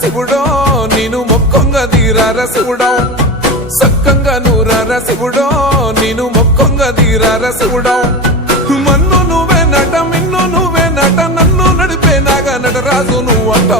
శివుడో నేను మొక్కంగా తీరార శివుడో సక్కంగా నూరార శివుడో నేను మొక్కంగా తీరార శివుడో మన్ను నువ్వే నట మిన్ను నువ్వే నట నన్ను నడిపే నాగా నటరాజు నువ్వంట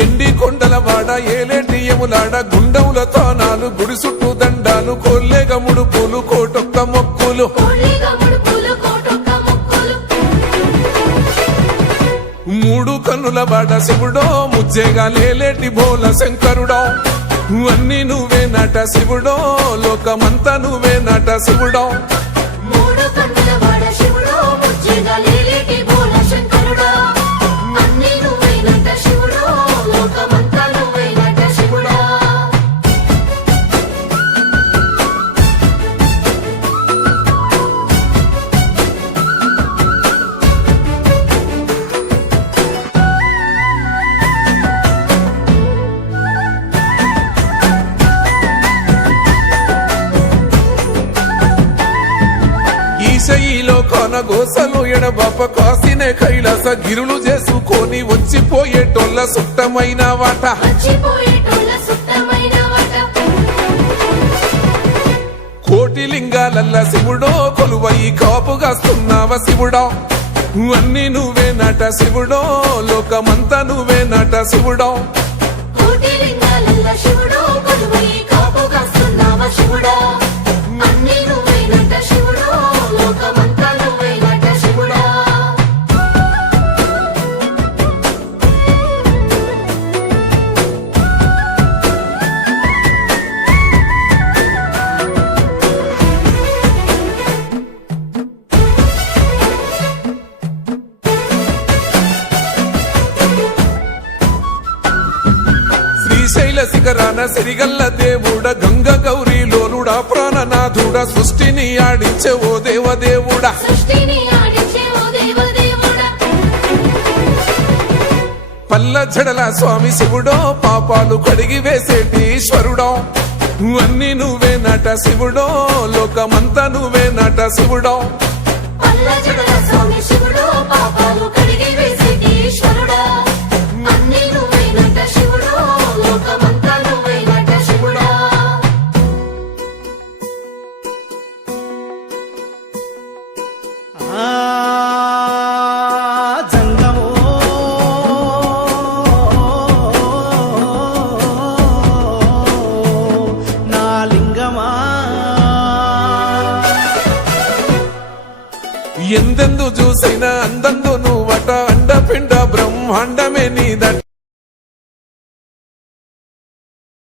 ఎండి కొండల వాడ ఏలేటి యములాడ గుండముల తానాలు గుడి చుట్టూ దండాలు కోల్లేగ ముడుపులు కోటొక్క మొక్కులు మూడు కన్నుల వాడ శివుడో ముజ్జేగా లేలేటి బోల శంకరుడో అన్ని నువ్వే నట శివుడో లోకమంతా నువ్వే నట శివుడో ఈశయిలో కొన గోసలు ఎడబాప కాసినే కైలాస గిరులు చేసుకొని వచ్చిపోయేటోళ్ళ సుట్టమైన వాట కోటి లింగాలల్ల శివుడో కొలువయి కాపుగాస్తున్నావ శివుడో అన్ని నువ్వే నట శివుడో లోకమంతా నువ్వే నట శివుడో శ్రీశైల శిఖరాన సిరిగల్ల దేవుడ గంగ గౌరీ లోలుడా ప్రాణనాథుడా సృష్టిని ఆడించే ఓ దేవదేవుడా పల్ల జడల స్వామి శివుడో పాపాలు కడిగి వేసేటి ఈశ్వరుడో అన్ని నువ్వే నట శివుడో లోకమంతా నువ్వే నట శివుడో ఎందెందు చూసైనా అందందు నువ్వట అండపిండ బ్రహ్మాండమే నీదట